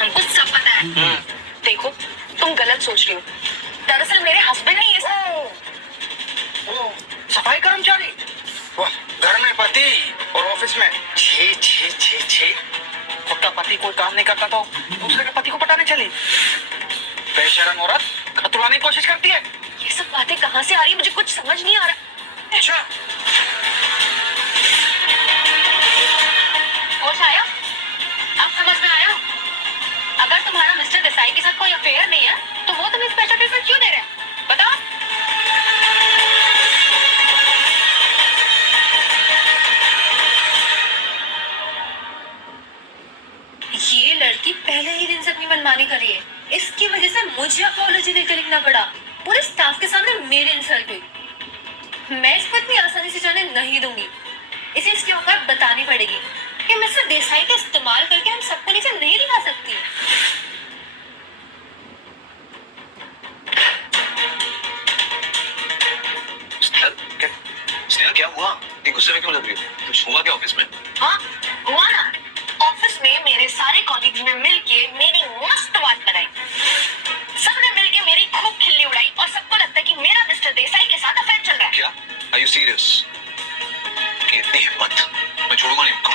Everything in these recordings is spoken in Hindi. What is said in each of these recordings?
हमको सब पता है। देखो तुम गलत सोच रही हो, दरअसल मेरे हस्बैंड ने ये सफाई कर्मचारी, वाह, घर में पति और ऑफिस में छे छे छे छे। खुद का पति कोई काम नहीं करता तो दूसरे के पति को पटाने चली। बेशरम औरत घर तुड़ाने की कोशिश करती है। ये सब बातें कहाँ से आ रही है, मुझे कुछ समझ नहीं आ रहा। अच्छा, होश आया? अब समझ में आया? अगर तुम्हारा मिस्टर देसाई के साथ कोई अफेयर नहीं है तो वो तुम्हें स्पेशल ट्रीटमेंट क्यों दे रहे हैं, बताओ। ये लड़की पहले ही दिन से अपनी मनमानी कर रही है, इसकी वजह से मुझे अपॉलॉजी लेकर लिखना पड़ा, पूरे स्टाफ के सामने मेरी इंसल्ट हुई। मैं इसको इतनी आसानी से जाने नहीं दूंगी, इसे इसकी औकात बतानी पड़ेगी कि मिस्टर देसाई का इस्तेमाल करके हम सबको नीचे नहीं दिला सकती। स्नेहा क्या हुआ? इतनी गुस्से में क्यों लग रही हो? कुछ हुआ क्या ऑफिस में? हाँ हुआ ना, ऑफिस में मेरे सारे कॉलीग्स ने मिलके मेरी मस्त बात बनाई, सबने मिलके मेरी खूब खिल्ली उड़ाई और सबको लगता है कि मेरा मिस्टर देसाई के साथ अफेयर चल रहा है। क्या? Are you serious? इतनी हिम्मत? मैं छोड़ूंगा नहीं इनको।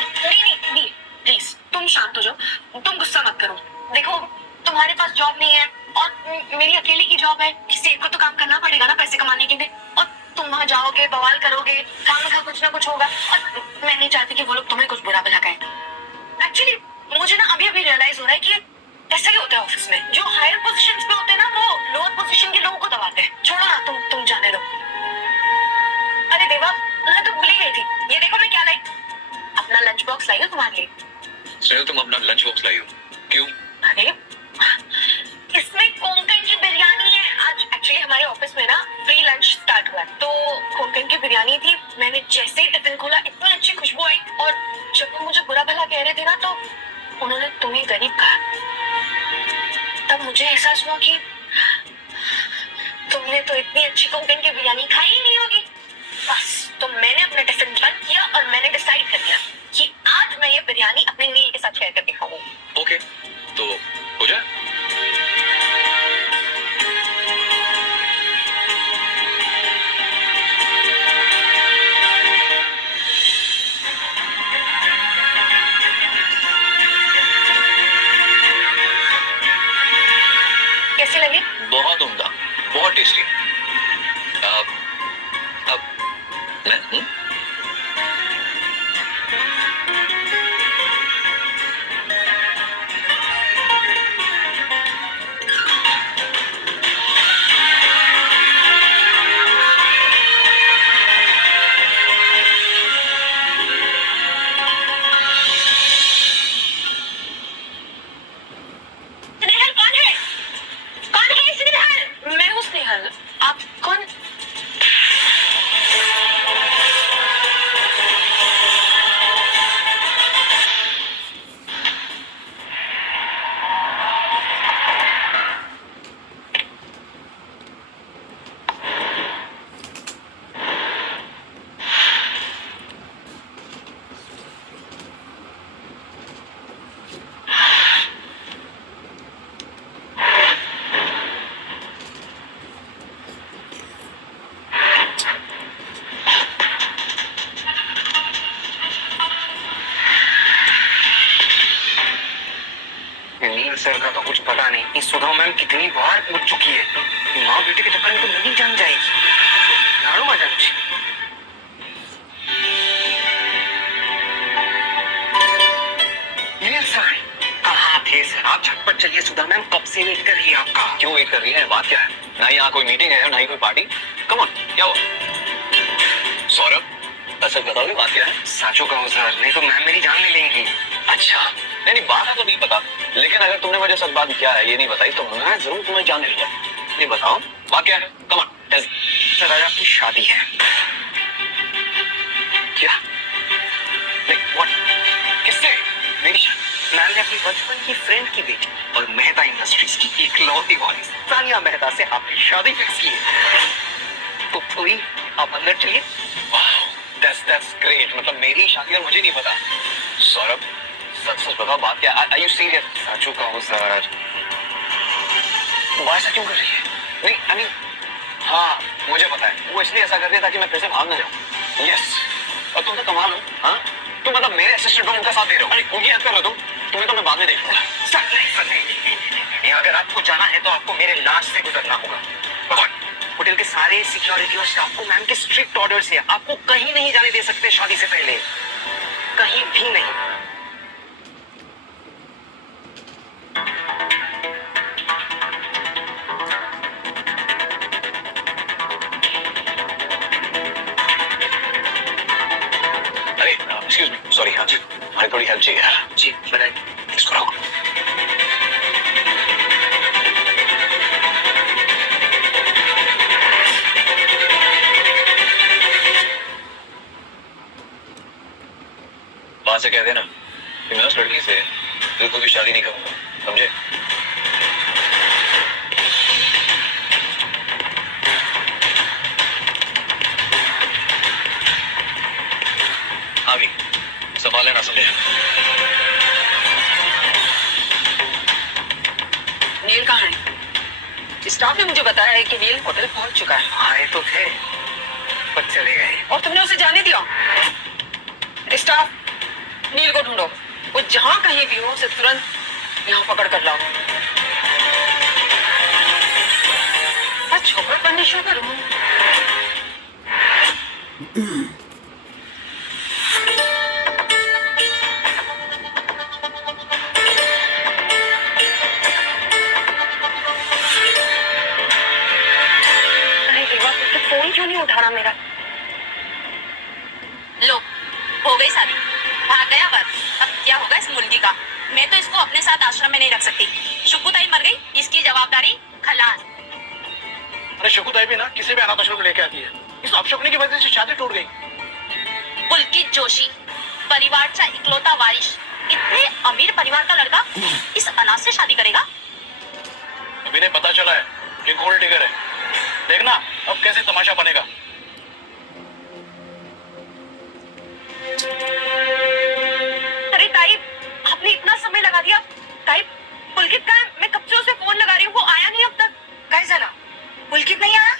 नहीं प्लीज तुम शांत हो जाओ, तुम गुस्सा मत करो। देखो तुम्हारे पास जॉब नहीं है और मेरी अकेले की जॉब है, किसी एक को तो काम करना पड़ेगा ना पैसे कमाने के लिए, और तुम वहाँ जाओगे बवाल करोगे, काम का कुछ ना कुछ होगा, और मैं नहीं चाहती कि वो लोग तुम्हें कुछ बुरा भला कहें। एक्चुअली मुझे ना अभी अभी रियलाइज हो रहा है कि ऐसा ही होता है ऑफिस में, जो हायर पोजीशंस पे होते हैं ना वो लोअर पोजीशन के लोगों को दबाते हैं। छोड़ो ना, तुम जाने दो। अरे देवा, मैं तो भूल ही गई थी, ये देखो मैं क्या लाई, अपना लंच बॉक्स लाई हूँ तुम्हारे लिए। स्नेहा तुम अपना लंच बॉक्स लाई हो? क्यों? अरे इसमें कोंकण की बिरयानी है। आज एक्चुअली हमारे ऑफिस में ना फ्री लंच स्टार्ट हुआ है, तो कोंकण की बिरयानी थी। मैंने जैसे ही टिफिन खोला इतनी अच्छी खुशबू आई, और जब वो मुझे बुरा भला कह रहे थे ना तो उन्होंने तुम्हें गरीब कहा, तब मुझे एहसास हुआ कि तुमने तो इतनी अच्छी कोंकण की बिरयानी खाई ही नहीं होगी। बस तो मैंने अपना टिफिन बंद किया और मैंने डिसाइड कर लिया कि आज मैं ये बिरयानी अपने नील के साथ शेयर करके खाऊंगी। ओके, तो हो जाए। कैसी लगी? बहुत उम्दा, बहुत टेस्टी। अब मैं स्नेहल कौन है? कौन है स्नेहल? मैं हूँ स्नेहल। आप कौन? नील सर का तो कुछ पता नहीं, इस सुधा मैम कितनी बार पूछ चुकी है, माँ बेटे के चक्कर में तो नहीं जान जाएगी। झाड़ू मार जानी। नील सर कहाँ थे सर? आप झटपट चलिए, सुधा मैम कब से वेट कर रही है आपका। क्यों वेट कर रही है? बात क्या है? ना यहाँ कोई मीटिंग है ना ही कोई पार्टी। कम ऑन, क्या हुआ? सौरभ सच बताओगे बात क्या है? साचो कहो सर, नहीं तो मैम मेरी जान ले लेंगी। अच्छा, नहीं बात है तो नहीं पता, लेकिन अगर तुमने मुझे सच बात क्या है ये नहीं बताई तो मैं जरूर तुम्हें जान लूंगा। नहीं बताओ बात क्या है? Come on tell. सर आज आपकी शादी है। क्या? नहीं व्हाट? किससे? मेरी शादी? मैम ने अपनी बचपन की फ्रेंड की बेटी और मेहता इंडस्ट्रीज की इकलौती वारिस सानिया मेहता से आपकी शादी फिक्स की है। तो पूरी आप अंदर चलिए। वाह, दैट्स ग्रेट। मतलब मेरी शादी और मुझे नहीं पता। सौरभ सच सच बताओ बात क्या? Are you serious? सचू कहो सर। वो ऐसा क्यों कर रही है? नहीं आई मीन, हाँ मुझे पता है वो इसलिए ऐसा कर रही है ताकि मैं फिर से भाग ना जाऊँ। यस, और तुम तो कमाल हो, हाँ? तुम मतलब मेरे असिस्टेंट को उनका साथ दे रहे हो। अरे उनकी हेल्प कर रहे हो तुम? तुम्हें तो मैं बाद में देख लूंगा। सर नहीं सर नहीं, अगर आपको जाना है तो आपको मेरे लास्ट से गुजरना होगा। भगवान, होटल के सारे सिक्योरिटी और स्टाफ को मैम के स्ट्रिक्ट ऑर्डर्स है, आपको कहीं नहीं जाने दे सकते शादी से पहले, कहीं भी नहीं। अरे एक्सक्यूज मी, सॉरी, हाँ जी हमें थोड़ी हेल्प चाहिए यार। जी बताइए। इसको रखो। वहां से कह देना कि मैं उस लड़की से बिल्कुल भी शादी नहीं करूंगा, समझे? हाँ भी संभाल लेना, समझे? नील कहाँ है? स्टाफ ने मुझे बताया है कि नील होटल पहुंच चुका है। आए तो थे पर चले गए। और तुमने उसे जाने दिया? स्टाफ, नील को ढूंढो, वो जहां कहीं भी हो उसे तुरंत यहाँ पकड़ कर लाओ। बस छोकर बनने शुरू करूँ। अरे देवा, तू फोन क्यों नहीं उठा रहा मेरा? लो, हो गई शादी, भाग गया वर। अब क्या होगा इस मुर्गी का? मैं तो इसको अपने साथ आश्रम में नहीं रख सकती। शुकुताई मर गई, इसकी जवाबदारी खलास। अरे शकुताई भी ना किसी भी अनाथ आश्रम को लेके आती है। इस अपशकुनी की वजह से शादी टूट गई। पुलकित जोशी, परिवारचा इकलौता वारिस, इतने अमीर परिवार का लड़का इस अनाथ से शादी करेगा? अभी नहीं पता चला है ये गोल्ड डिगर है। देखना अब कैसे तमाशा बनेगा। अरे ताई, आपने इतना समय लगा दिया। ताई, पुलकित कहाँ है? मैं कब से उसे फोन लगा रही हूँ, वो आया नहीं अब तक। काय झाला? पुलकित नहीं आया?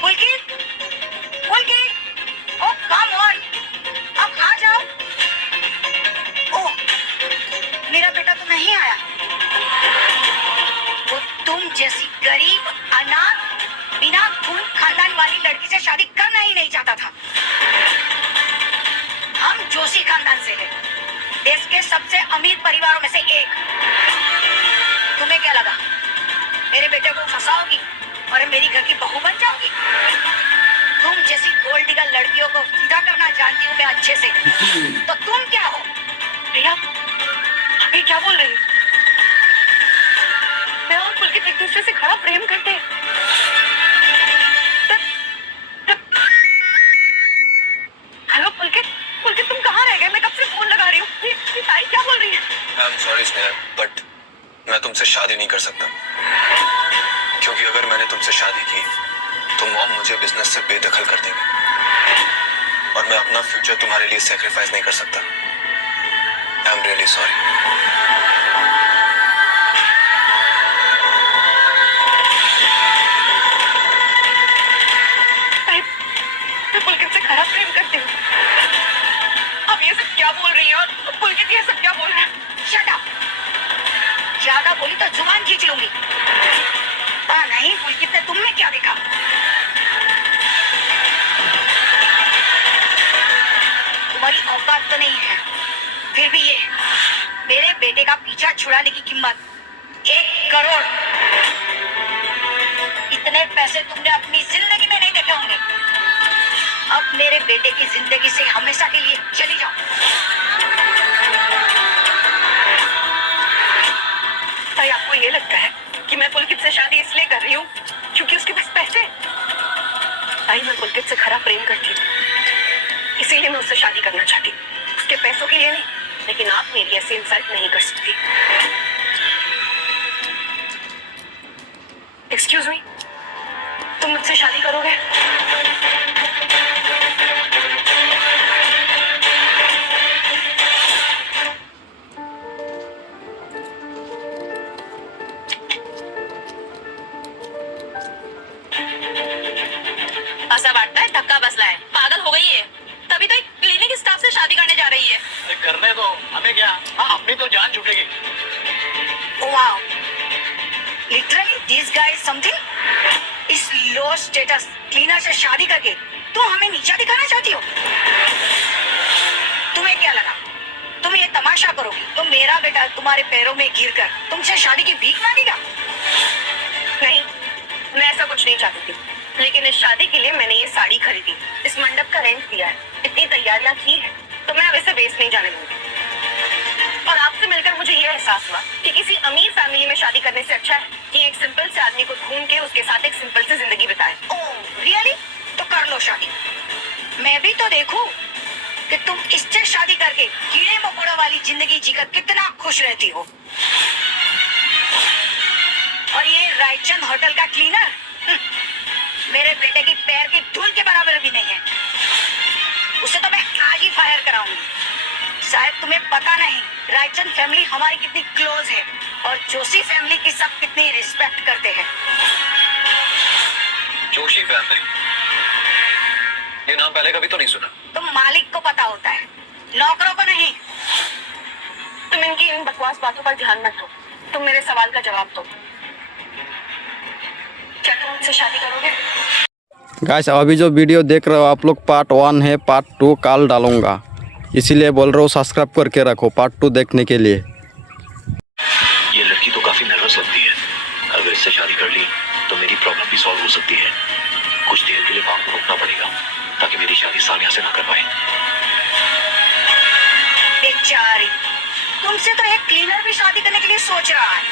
पुलकित, पुलकित, ओ कम ऑन, अब आ जाओ। ओ, मेरा बेटा तो नहीं आया। वो तुम जैसी गरीब अनाथ बिना खून खानदान वाली लड़की से शादी करना ही नहीं चाहता था। हम जोशी खानदान से हैं, देश के सबसे अमीर परिवारों में से एक। तुम्हें क्या लगा मेरे बेटे को फंसाओगी और मेरी घर की बहू बन जाओगी? तुम जैसी गोल्ड डिगर लड़कियों को सीधा करना जानती हूँ मैं अच्छे से। तो तुम क्या हो? भैया, आप ये क्या बोल रही हो? मैं और पुलकित एक दूसरे से खरा प्रेम करते हैं। हेलो पुलकित, पुलकित तुम कहाँ रह गए? मैं कब से फोन लगा रही हूँ। ये ताई क्या बोल रही है? I am sorry Sneha, but मैं तुमसे शादी नहीं कर सकता, क्योंकि अगर मैंने तुमसे शादी की तो मॉम मुझे बिजनेस से बेदखल कर देंगे और मैं अपना फ्यूचर तुम्हारे लिए सैक्रिफाइस नहीं कर सकता। I am really sorry. ताई, मैं पुलकित से खरा प्रेम करती हूँ। अब ये सब क्या बोल रही है? और पुलकित ये सब क्या बोल रहा है? Shut up. ज्यादा बोली तो जुबान खींच लूंगी। पता नहीं पुलकित ने तुम में क्या देखा। तुम्हारी औकात तो नहीं है, फिर भी ये मेरे बेटे का पीछा छुड़ाने की कीमत 1 करोड़। इतने पैसे तुमने अपनी जिंदगी में नहीं देखे होंगे। अब मेरे बेटे की जिंदगी से हमेशा के लिए चली जाओ। ताई, आपको ये लगता है कि मैं पुलकित से शादी इसलिए कर रही हूँ क्योंकि उसके पास पैसे हैं? ताई, मैं पुलकित से खरा प्रेम करती हूँ, इसीलिए मैं उससे शादी करना चाहती हूँ। उसके पैसों के लिए नहीं। लेकिन आप मेरी ऐसी इंसल्ट नहीं कर सकती। एक्सक्यूज मी, तुम मुझसे शादी करोगे? तो जान छूटेगी। Wow, literally this guy is something. इस लो स्टेटस क्लीनर से शादी करके तुम हमें नीचा दिखाना चाहती हो? तुम्हें क्या लगा तुम ये तमाशा करोगी तो मेरा बेटा तुम्हारे पैरों में गिरकर तुमसे शादी की भीख मांगेगा? नहीं, मैं ऐसा कुछ नहीं चाहती थी, लेकिन इस शादी के लिए मैंने ये साड़ी खरीदी, इस मंडप का रेंट दिया है, इतनी तैयारियां की है, तो मैं अब इसे वेस्ट नहीं जाने दूंगी। और आपसे मिलकर मुझे ये एहसास हुआ कि किसी अमीर फैमिली में शादी करने से अच्छा है कि एक सिंपल से आदमी को ढूंढ के उसके साथ एक सिंपल से जिंदगी बिताए। Oh really? तो कर लो शादी। मैं भी तो देखूं कि तुम इससे शादी करके कीड़े मकोड़ों वाली जिंदगी जीकर कितना खुश रहती हो। और ये रायचंद होटल का क्लीनर मेरे बेटे की पैर की धूल के बराबर भी नहीं है। उसे तो मैं आज ही फायर कराऊंगी। शायद तुम्हें पता नहीं रायचंद फैमिली हमारी कितनी क्लोज है और जोशी फैमिली की सब कितनी रिस्पेक्ट करते हैं। जोशी फैमिली, ये नाम पहले कभी तो नहीं सुना। तुम मालिक को पता होता है, नौकरों को नहीं। तुम इनकी इन बकवास बातों पर ध्यान मत दो, तुम मेरे सवाल का जवाब दो। क्या तुम मुझसे शादी करोगे? गाइस अभी जो वीडियो देख रहे हो आप लोग पार्ट 1 है, पार्ट 2 कल डालूंगा, इसीलिए बोल रहा हूँ सब्सक्राइब करके रखो पार्ट 2 देखने के लिए। ये लड़की तो काफी नर्वस लगती है। अगर इससे शादी कर ली तो मेरी प्रॉब्लम भी सॉल्व हो सकती है। कुछ देर के लिए काम को रोकना पड़ेगा ताकि मेरी शादी सानिया से ना कर पाए। बेचारी, तुमसे तो एक क्लीनर भी शादी करने के लिए सोच रहा है।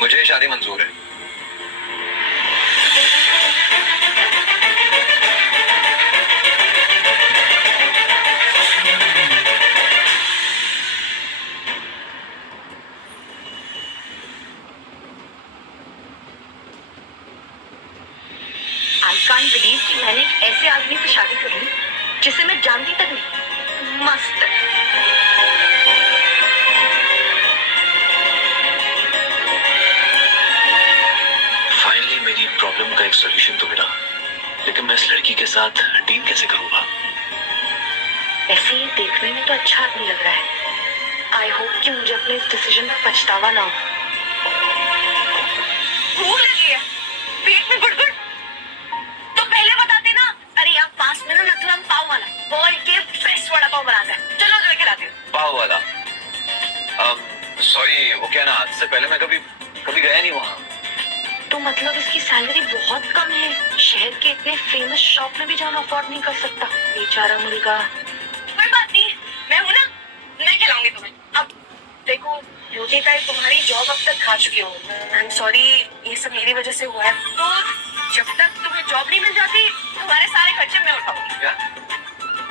मुझे ये शादी मंजूर है। आई कांट बिलीव कि मैंने एक ऐसे आदमी से शादी कर ली जिसे मैं जानती तक नहीं। मस्त। फाइनली मेरी प्रॉब्लम का एक सोल्यूशन तो मिला, लेकिन मैं इस लड़की के साथ डील कैसे करूंगा? ऐसे ही देखने में तो अच्छा आदमी लग रहा है। आई होप कि मुझे अपने इस डिसीजन पर पछतावा ना हो। भूख लगी है, पेट में गुड़गुड़, तो पहले बताते ना। अरे यहाँ पास में ना नथुराम पाव वाला बॉल के बेस्ट वड़ा पाव बनाता है, चलो जो लेके लाती हूँ। पाव वाला? सॉरी, वो क्या ना, आज से पहले मैं कभी गया नहीं वहाँ। तो मतलब इसकी सैलरी बहुत कम है, शहर के इतने फेमस शॉप में भी जाना अफोर्ड नहीं कर सकता बेचारा मुर्गा। कोई बात नहीं, मैं हूं ना, मैं खिलाऊंगी तुम्हें। अब देखो ब्यूटी टाइप तुम्हारी जॉब अब तक खा चुकी हो। आई एम सॉरी, ये सब मेरी वजह से हुआ है। तो जब तक तुम्हें जॉब नहीं मिल जाती तुम्हारे सारे खर्चे मैं उठाऊंगी। क्या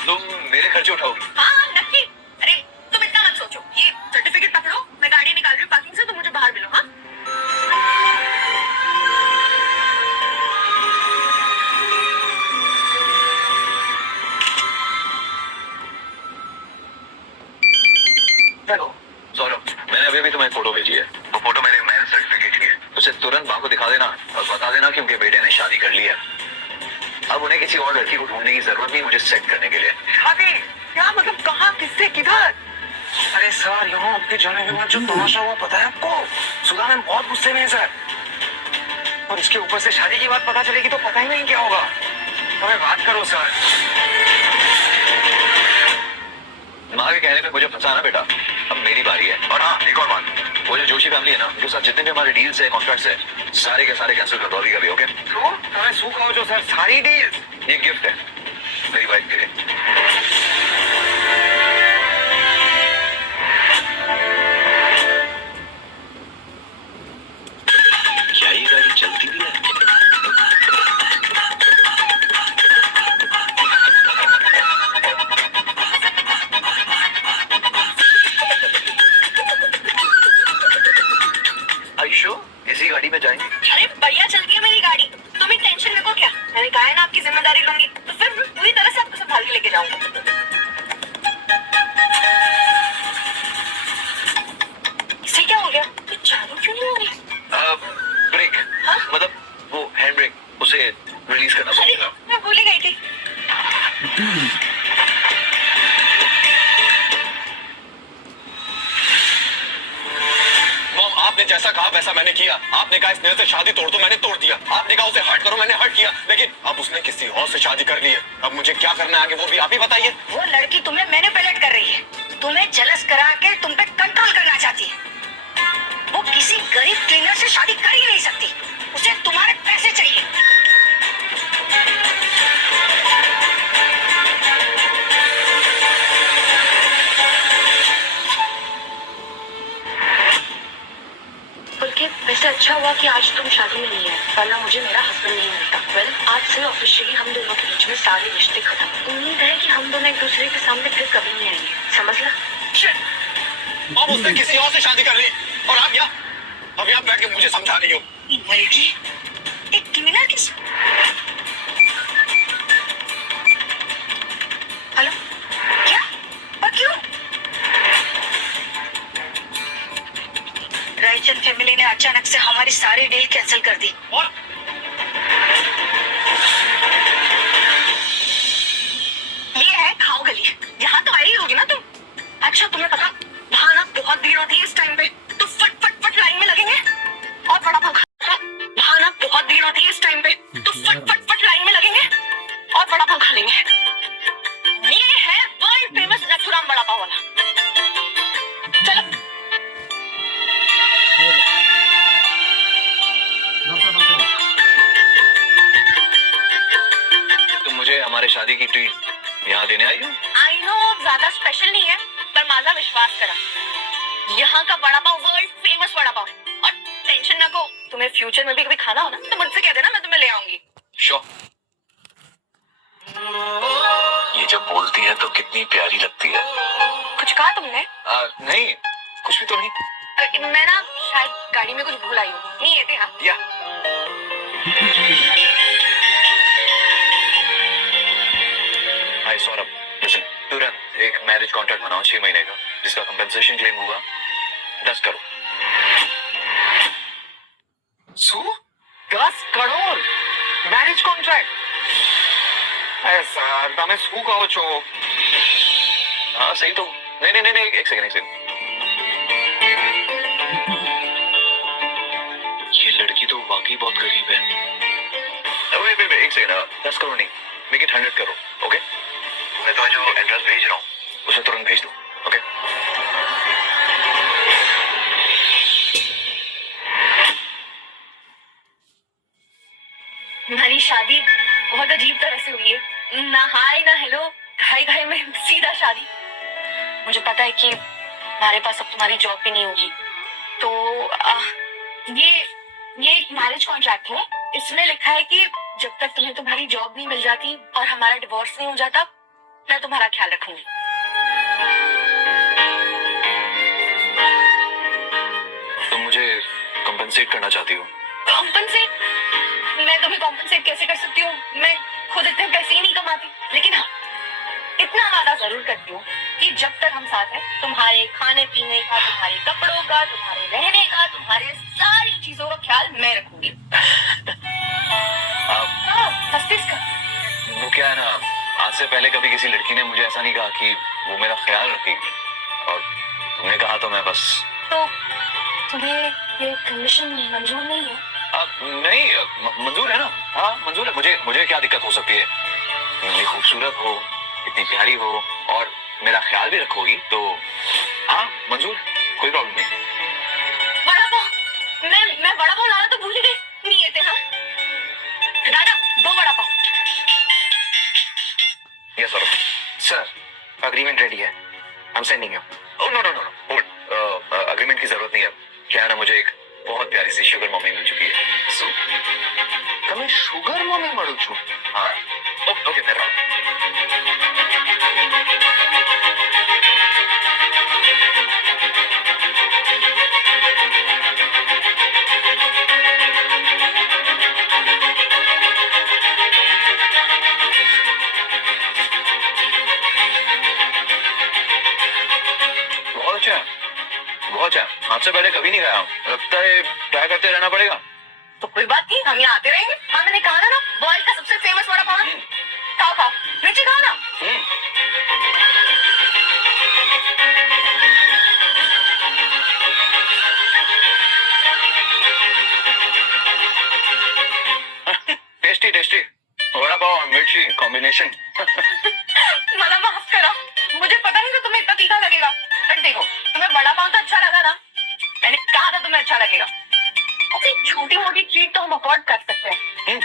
तुम मेरे खर्चे उठाओगी? हाँ नक्की। अरे तुम इतना मत सोचो, ये सर्टिफिकेट पकड़ो, मैं गाड़ी निकाल रही हूँ पार्किंग से, तुम मुझे बाहर मिलो। हाँ सौरभ, मैंने अभी तुम्हें फोटो भेजी है। वो फोटो मेरे मैरिज सर्टिफिकेट की है। उसे तुरंत माँ को दिखा देना और बता देना कि उनके बेटे ने शादी कर ली है। अब उन्हें किसी और लड़की को ढूंढने की जरूरत नहीं मुझे सेट करने के लिए। शादी? क्या मतलब, कहाँ, किससे, किधर? अरे सर, यहाँ आपके जाने के बाद जो तमाशा हुआ पता है आपको? सुधा मैम बहुत गुस्से में है सर। और इसके ऊपर से शादी की बात पता चलेगी तो पता ही नहीं क्या होगा। हमें बात करो सर। माँ के कहने पे मुझे फंसाना बेटा, अब मेरी बारी है। और हाँ, एक और बात, वो जो जोशी फैमिली है ना, जो साथ जितने भी हमारे डील्स है, कॉन्ट्रैक्ट्स है, सारे के सारे कैंसिल कर दो अभी ओके? तो हमें सू कहो जो सर, सारी डील। ये गिफ्ट है मेरी वाइफ के लिए। क्या ये गाड़ी चलती भी है? आयुषो, इसी गाड़ी में जाएंगे? अरे बढ़िया चलती है मेरी गाड़ी, तुम ही टेंशन में को क्या। मैंने कहा है ना आपकी जिम्मेदारी लूंगी, तो फिर पूरी तरह से आपको संभाल के लेके जाऊंगा। जैसा कहा वैसा मैंने किया। आपने कहा स्नेहा से शादी तोड़ दो, मैंने तोड़ दिया। आपने कहा उसे हर्ट करो, मैंने हर्ट किया। लेकिन अब उसने किसी और से शादी कर ली है। अब मुझे क्या करना है आगे वो भी आप ही बताइए। वो लड़की तुम्हें मैनिपुलेट कर रही है, तुम्हें जलस करा के तुम पे कंट्रोल करना चाहती है। वो किसी गरीब क्लीनर से शादी कर ही नहीं सकती, उसे तुम्हारे पैसे चाहिए। बल्कि वैसे अच्छा हुआ कि आज तुम शादी में नहीं है, वरना मुझे मेरा हस्बैंड नहीं मिलता। वेल, आज से ऑफिशियली हम दोनों के बीच में सारे रिश्ते खत्म। उम्मीद है कि हम दोनों एक दूसरे के सामने फिर कभी नहीं आएंगे, समझ ला। अब उसने किसी और से शादी कर ली और आप यहाँ अब यहाँ बैठ के मुझे समझा रही हो। लड़की एक क्रिमिनल के साथ। हेलो, क्या? और क्यों? रायचंद फैमिली ने अचानक से हमारी सारी डील कैंसिल कर दी। और ये है खाओ गली, यहाँ तो आई होगी ना तुम। अच्छा तुम्हें पता वहाँ ना बहुत भीड़ होती है इस टाइम पे, तो फट फट फट लाइन में लगेंगे और वड़ा पाव खा। वहाँ ना बहुत भीड़ होती है इस टाइम पे, तो फट फट फट लाइन में लगेंगे और वड़ा पाव खा लेंगे। ये है वर्ल्ड फेमस नथुराम वड़ा पाव वाला। चलो तुम मुझे हमारे शादी की ट्रीट यहाँ देने आई हो? आई नो ज्यादा स्पेशल नहीं है, पर माझा विश्वास करा, यहाँ का वड़ा पाव वर्ल्ड फेमस वड़ा पाव है। और टेंशन ना को, तुम्हें फ्यूचर में भी कभी खाना हो ना तो मुझसे कह देना, मैं तुम्हें ले आऊंगी। श्योर। ये जब बोलती है तो कितनी प्यारी लगती है। कुछ कहा तुमने? नहीं, कुछ भी तो नहीं। मैं ना शायद गाड़ी में कुछ भूल आई हूँ। नहीं येते हाँ। या हाय सौरभ, लिसन, तुरंत एक मैरिज कॉन्ट्रैक्ट बनाओ 6 महीने का, जिसका कंपनसेशन क्लेम होगा 10 करोड़। 10 crore marriage contract? ऐसा તમે શું કહો છો? हाँ सही तो। नहीं एक सेकंड। ये लड़की तो वाकई बहुत गरीब है। वेट एक सेकंड। 10 करोड़ नहीं, मेक इट 100 करोड़। ओके, मैं तुम्हें जो एड्रेस भेज रहा हूँ उसे तुरंत भेज दो। ओके हमारी शादी बहुत अजीब तरह से हुई है, ना हाय ना हेलो, घाई घाई में सीधा शादी। मुझे पता है कि हमारे पास अब तुम्हारी जॉब भी नहीं होगी, तो ये एक मैरिज कॉन्ट्रैक्ट है। इसमें लिखा है कि जब तक तुम्हें तुम्हारी जॉब नहीं मिल जाती और हमारा डिवोर्स नहीं हो जाता, मैं तुम्हारा ख्याल रखूंगी। तुम मुझे कंपनसेट करना चाहती हो? कॉम्पनसेट? मैं तुम्हें कॉम्पनसेट कैसे कर सकती हूँ? मैं खुद इतने पैसे ही नहीं कमाती। लेकिन हाँ, इतना वादा जरूर करती हूँ कि जब तक हम साथ हैं, तुम्हारे खाने पीने का, तुम्हारे कपड़ों का, तुम्हारे रहने का, तुम्हारे सारी चीजों का ख्याल मैं रखूंगी। हंसते इसका? वो क्या है ना, आज से पहले कभी किसी लड़की ने मुझे ऐसा नहीं कहा कि वो मेरा ख्याल रखेगी, और तुमने कहा तो मैं बस। तो तुम्हें ये कंडीशन मंजूर नहीं है? नहीं, मंजूर है ना। हाँ मंजूर है। मुझे क्या दिक्कत हो सकती है? इतनी खूबसूरत हो, इतनी प्यारी हो और मेरा ख्याल भी रखोगी तो हाँ मंजूर, कोई प्रॉब्लम नहीं। वड़ा पाव? मैं वड़ा पाव लाना तो भूल ही गई। नहीं येते हाँ। दादा 2 vada pav. Yes sir, agreement ready है। I am sending you. Oh no hold, agreement की जरूरत नहीं है। क्या है ना, मुझे एक बहुत प्यारी सी शुगर मम्मी मिल चुकी है। सो तुम्हें शुगर मम्मी મળું છું? हाँ ओके मैं बहुत अच्छा। आपसे पहले कभी नहीं खाया, लगता है ट्राई करते रहना पड़ेगा। तो कोई बात नहीं, हम यहाँ आते रहेंगे। हाँ मैंने कहा ना वर्ल्ड का सबसे फेमस वड़ा पाव है। खाओ नीचे खाओ ना। कॉम्बिनेशन। मला माफ करा, मुझे पता नहीं था तुम्हें इतना तीखा लगेगा। बट देखो, तुम्हें बड़ा पाव तो अच्छा लगा ना, मैंने कहा था तुम्हें अच्छा लगेगा। ऐसी छोटी मोटी ट्रीट तो हम अफोर्ड कर सकते हैं,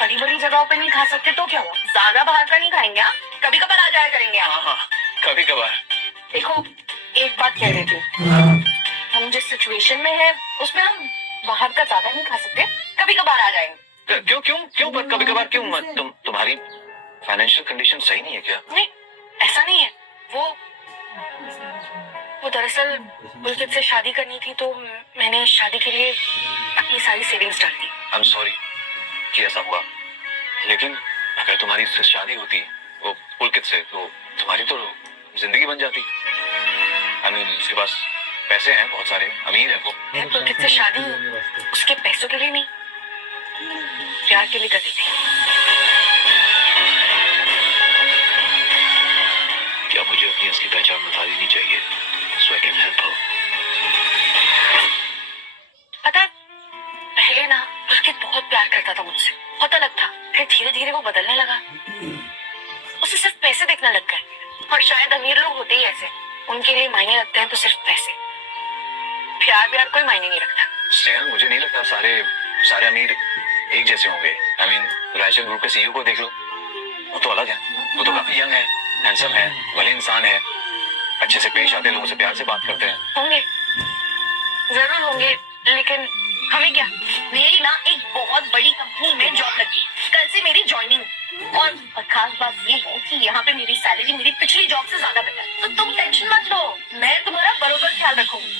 बड़ी बड़ी जगहों पे नहीं खा सकते तो क्या हुआ, ज्यादा बाहर का नहीं खाएंगे। हाँ, कभी कभार आ जाया करेंगे। हाँ, कभी कभार। देखो, एक बात कह रही थी, हम जिस सिचुएशन में है उसमें हम बाहर का ज्यादा नहीं खा सकते, कभी कभार आ जाएंगे। क्यों क्यों क्यों पर कभी कभार क्यों? तुम्हारी फाइनेंशियल कंडीशन सही नहीं है क्या? नहीं, ऐसा नहीं है। वो दरअसल पुलकित से शादी करनी थी, तो मैंने शादी के लिए अपनी सारी सेविंग्स डाल दी। आई एम सॉरी कि ऐसा हुआ, लेकिन अगर तुम्हारी इससे शादी होती वो पुलकित से, तो तुम्हारी तो जिंदगी बन जाती। आई मीन, उसके पास पैसे हैं, बहुत सारे, अमीर है वो। मैं पुलकित से शादी उसके पैसों के लिए नहीं, प्यार के लिए कर दी थी। क्या मुझे अपनी असली पहचान बता देनी चाहिए so I can help her? पता है, पहले ना पुलकित बहुत प्यार करता था मुझसे, बहुत अलग था। फिर धीरे धीरे वो बदलने लगा, उसे सिर्फ पैसे देखने लग गए। और शायद अमीर लोग होते ही ऐसे, उनके लिए मायने रखते हैं तो सिर्फ पैसे, प्यार कोई मायने नहीं रखता। स्नेहल, मुझे नहीं लगता सारे अमीर एक जैसे होंगे। आई मीन, रायचंद ग्रुप के सीईओ को देख लो, वो तो अलग है। वो तो काफी यंग है, हैंडसम है, भले इंसान है, अच्छे से पेश आते हैं, लोगों से प्यार से बात करते हैं। होंगे, जरूर होंगे, लेकिन हमें क्या। मेरी ना एक बहुत बड़ी कंपनी में जॉब लगी, कल से मेरी ज्वाइनिंग। और खास बात ये है कि यहाँ पे मेरी सैलरी मेरी पिछली जॉब से ज्यादा बेटर है। तो तुम टेंशन मत लो, मैं तुम्हारा बरोबर ख्याल रखूंगी।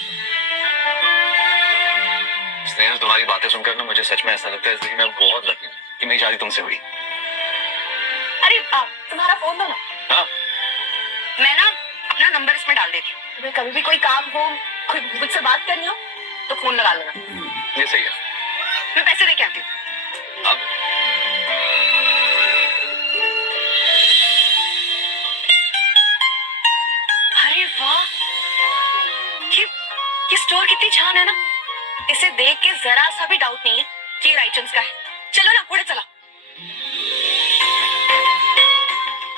स्नेहल, तुम्हारी बातें सुनकर ना मुझे सच में ऐसा लगता है जैसे कि मैं बहुत लकी हूँ कि मेरी शादी तुमसे हुई। अरे तुम्हारा फोन दो ना। हाँ, मैं ना अपना नंबर इसमें डाल देती हूँ, तुम्हें कभी भी कोई काम हो, मुझसे बात करनी हो तो फोन लगा लेना। ये सही है। मैं पैसे दे के आती हूँ। अब अरे वाह, ये स्टोर कितनी छान है ना। इसे देख के जरा सा भी डाउट नहीं है कि ये रायचंद्स का है। चलो ना, पुढे चला।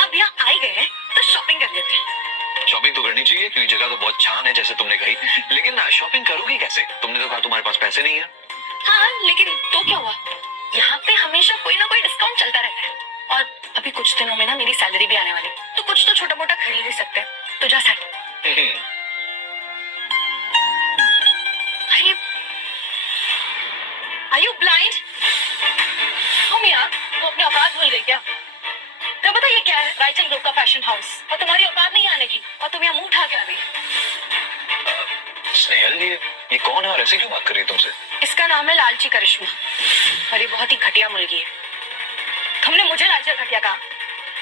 अब यहाँ आ ही गए हैं तो शॉपिंग कर लेते हैं। शॉपिंग तो करनी चाहिए क्योंकि जगह तो बहुत छान है जैसे तुमने कही, लेकिन शॉपिंग करोगी कैसे? तुमने तो कहा तुम्हारे पास पैसे नहीं है। हाँ, लेकिन तो क्या हुआ, यहाँ पे हमेशा कोई ना कोई डिस्काउंट चलता रहता है। और अभी कुछ दिनों में ना मेरी सैलरी भी आने वाली, तो कुछ तो छोटा मोटा खरीद ही सकते हैं। तो जा साइड। अरे, Are you blind? हम यार, वो अपने औकात भूल गई क्या? तो पता ये क्या है? रायचंद ग्रुप का फैशन हाउस, और तुम्हारी औकात नहीं आने की, और तुम यहाँ मुंह उठा के आ गई। स्नेहल, ये कौन है और ऐसे क्यों बात कर रही है तुमसे? इसका नाम है लालची करिश्मा, और ये बहुत ही घटिया मुलगी है। तुमने मुझे लालची और घटिया कहा,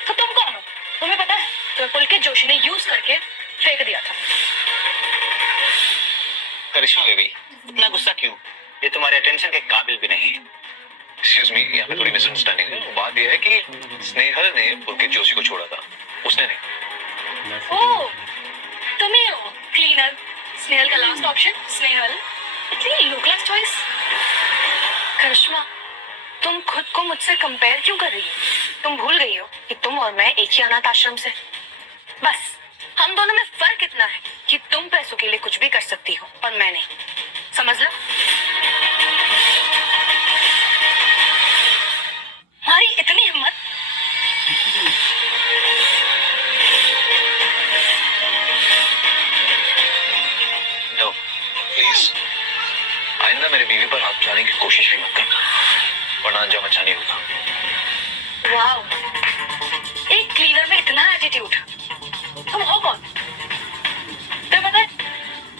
तो तुम कौन हो? तुम्हें पता है, तुम्हें पुलकित जोशी ने यूज करके फेंक दिया था। करिश्मा बेबी, इतना गुस्सा क्यों? ये तुम्हारे अटेंशन के काबिल भी नहीं है। एक्सक्यूज मी, यहाँ पे थोड़ी मिसअंडरस्टैंडिंग है। बात यह है कि स्नेहल ने पुलकित जोशी को छोड़ा था, उसने नहीं। ओह, तुम्हें हो क्लीनर, स्नेहल का लास्ट ऑप्शन। स्नेहल इतनी लो क्लास चॉइस। करिश्मा, तुम खुद को मुझसे कंपेयर क्यों कर रही हो? तुम भूल गई हो कि तुम और मैं एक ही अनाथ आश्रम से। बस हम दोनों में फर्क इतना है कि तुम पैसों के लिए कुछ भी कर सकती हो और मैं नहीं, समझ लो। हमारी इतनी हिम्मत। नो प्लीज, आइंदा मेरे बीवी पर हाथ उठाने की कोशिश भी मत करना, वरना अंजाम अच्छा नहीं होगा। वाओ, एक क्लीनर में इतना एटीट्यूड। तुम हो कौन? तुम्हें पता है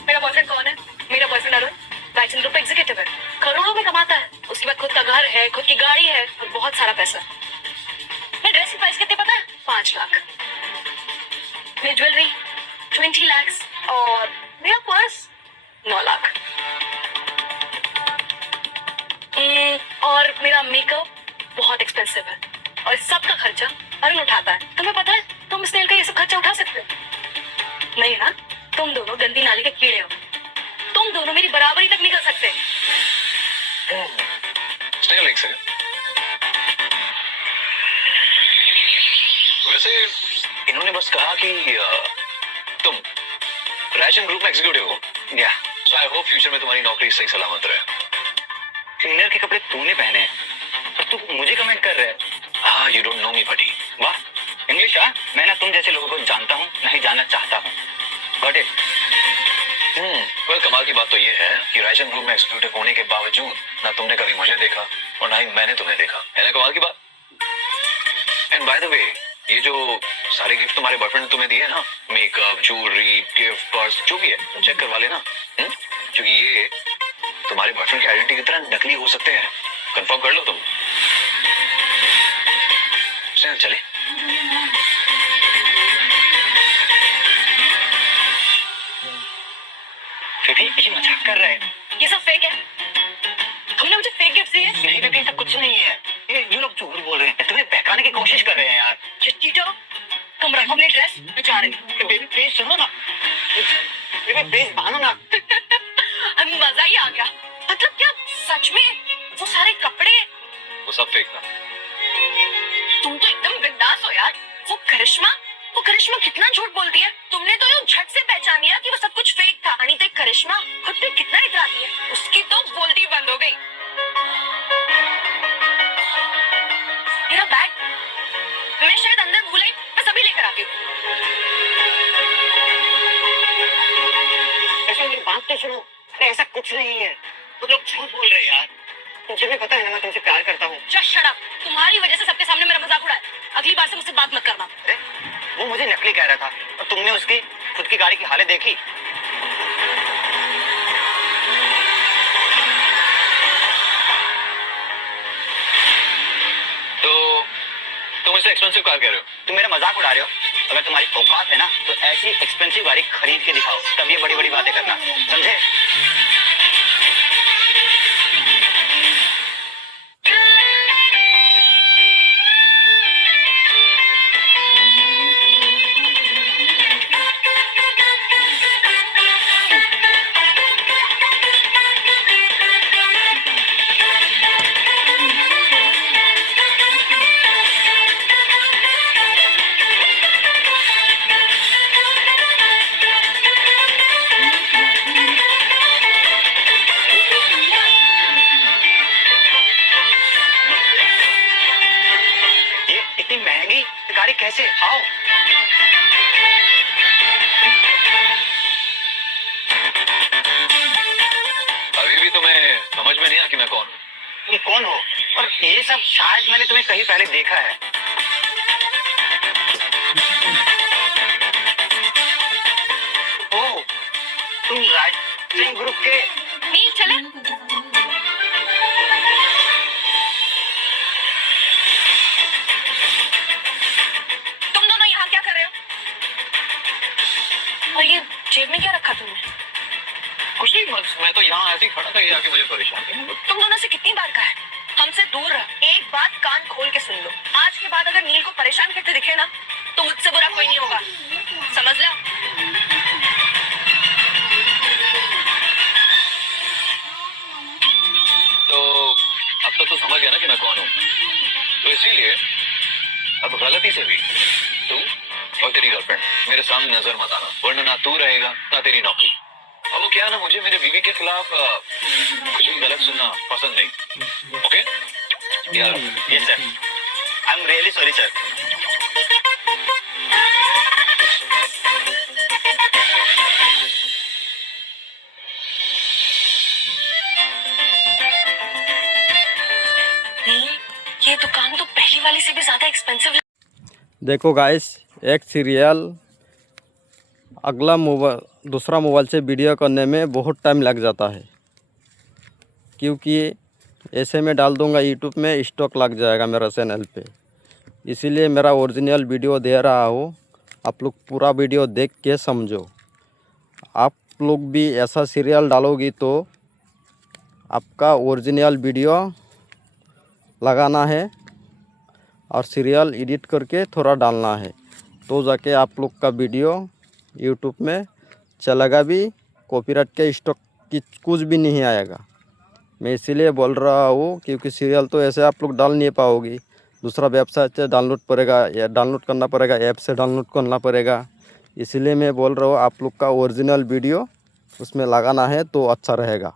मेरा बॉयफ्रेंड कौन है? मेरा boyfriend Arun Raichand group executive है, करोड़ों में कमाता है। उसके बाद खुद का घर है, खुद की गाड़ी है और बहुत सारा पैसा। मेरी ड्रेस की प्राइस कितनी पता है? 5 लाख। मेरी ज्वेलरी 20 लाख और मेरा पर्स 9 लाख। और मेरा मेकअप बहुत एक्सपेंसिव है और सबका खर्चा अरुण उठाता है। तुम्हें पता है तुम स्नेहल का ये सब खर्चा उठा सकते हो? नहीं ना, तुम दोनों गंदी नाली के कीड़े हो। तुम दोनों मेरी बराबरी तक नहीं कर सकते। स्नेहल, एक सेकंड। वैसे इन्होंने बस कहा कि तुम राशन ग्रुप में एग्जीक्यूटिव हो, या सो आई होप फ्यूचर में तुम्हारी नौकरी सही सलामत रहे। क्लीनर के कपड़े तूने पहने हैं और तू मुझे कमेंट कर रहा है। हाँ, यू डोंट नो मी बडी। वाह इंग्लिश। हाँ, मैं ना तुम जैसे लोगों को जानता हूँ नहीं जानना चाहता हूँ। Got it. वेल, कमाल की बात तो ये है कि राशन ग्रुप में एग्जीक्यूटिव होने के बावजूद ना तुमने कभी मुझे देखा और ना ही मैंने तुम्हें देखा, है ना कमाल की बात। एंड बाय द वे, ये जो सारे गिफ्ट तुम्हारे बॉयफ्रेंड ने तुम्हें दिए ना, मेकअप, ज्वेलरी, गिफ्ट, पर्स, जो भी है, चेक करवा लेना। क्योंकि ये तुम्हारे बॉयफ्रेंड की आइडेंटिटी की तरह नकली हो सकते हैं। कंफर्म कर लो तुम। चले। बेबी ये मजाक कर रहा है। ये सब फेक है। तुमने मुझे फेक गिफ्ट दिए। नहीं बेबी, ऐसा कुछ नहीं है। ये लोग झूठ बोल रहे हैं, तुम्हें बहकाने की कोशिश कर रहे हैं यार। चीटो, तुम रखो अपनी ड्रेस, मैं जा रही हूँ। बेबी प्लीज सुनो ना, बेबी प्लीज मानो ना। अब मजा ही आ गया। मतलब क्या सच में वो सारे कपड़े? वो सब फेक था। तुम तो एकदम बिंदास हो यार। वो करिश्मा कितना झूठ बोलती है। तुमने तो यूं झट से पहचान लिया कि वो सब कुछ फेक था। अनीता करिश्मा खुद पे कितना इतराती है, उसकी तो बोलती बंद हो गई। मेरा बैग मैं शायद अंदर भूल आई, मैं अभी लेकर आती हूँ। ऐसा मेरी बात तो सुनो। अरे ऐसा कुछ नहीं है, वो लोग झूठ बोल रहे हैं यार। मुझे भी पता है ना, मैं तुमसे प्यार करता हूँ। Just shut up. तुम्हारी वजह से सबके सामने मेरा मजाक उड़ाया। अगली बार से मुझसे बात मत करना। अरे वो मुझे नकली कह रहा था और तुमने उसकी खुद की गाड़ी की हालत देखी। तो तुम इसे एक्सपेंसिव कार कह रहे हो? तुम मेरा मजाक उड़ा रहे हो? अगर तुम्हारी औकात है ना तो ऐसी एक्सपेंसिव गाड़ी खरीद के दिखाओ, तब ये बड़ी बड़ी बातें करना, समझे? महंगी गाड़ी कैसे? आओ। अभी भी तुम्हें समझ में नहीं आया कि मैं कौन हूँ? तुम कौन हो? और ये सब शायद मैंने तुम्हें कहीं पहले देखा है। ओ, तुम राजन ग्रुप के। नील चले। तुम दोनों यहाँ क्या कर रहे हो? और ये जेब में क्या रखा तुमने? कुछ नहीं, मैं तो यहाँ ऐसे ही खड़ा था, ये आके मुझे परेशान किया। तुम दोनों से कितनी बार कहा है हमसे दूर रह। एक बात कान खोल के सुन लो, आज के बाद अगर नील को परेशान करते दिखे ना तो मुझसे बुरा कोई नहीं होगा, समझ लो। तो अब तो तू समझ गया ना कि मैं कौन हूँ, तो इसीलिए अब गलती से भी तुम और तेरी गर्लफ्रेंड मेरे सामने नजर मत आना, वरना ना तू रहेगा ना तेरी नौकरी। अब वो क्या ना, मुझे मेरे बीवी के खिलाफ कुछ भी गलत सुनना पसंद नहीं। ओके यार? Yes sir, I am really sorry sir. ये दुकान तो पहली वाली से भी ज्यादा एक्सपेंसिव। देखो गाइस, एक सीरियल अगला मोबाइल दूसरा मोबाइल से वीडियो करने में बहुत टाइम लग जाता है, क्योंकि ऐसे में डाल दूंगा यूट्यूब में स्टॉक लग जाएगा मेरा चैनल पे। इसीलिए मेरा ओरिजिनल वीडियो दे रहा हूँ, आप लोग पूरा वीडियो देख के समझो। आप लोग भी ऐसा सीरियल डालोगी तो आपका ओरिजिनल वीडियो लगाना है और सीरियल एडिट करके थोड़ा डालना है, तो जाके आप लोग का वीडियो यूट्यूब में चलेगा भी, कॉपीराइट के स्टॉक की कुछ भी नहीं आएगा। मैं इसीलिए बोल रहा हूँ, क्योंकि सीरियल तो ऐसे आप लोग डाल नहीं पाओगी। दूसरा वेबसाइट से डाउनलोड पड़ेगा या डाउनलोड करना पड़ेगा, ऐप से डाउनलोड करना पड़ेगा। इसलिए मैं बोल रहा हूँ आप लोग का ओरिजिनल वीडियो उसमें लगाना है तो अच्छा रहेगा।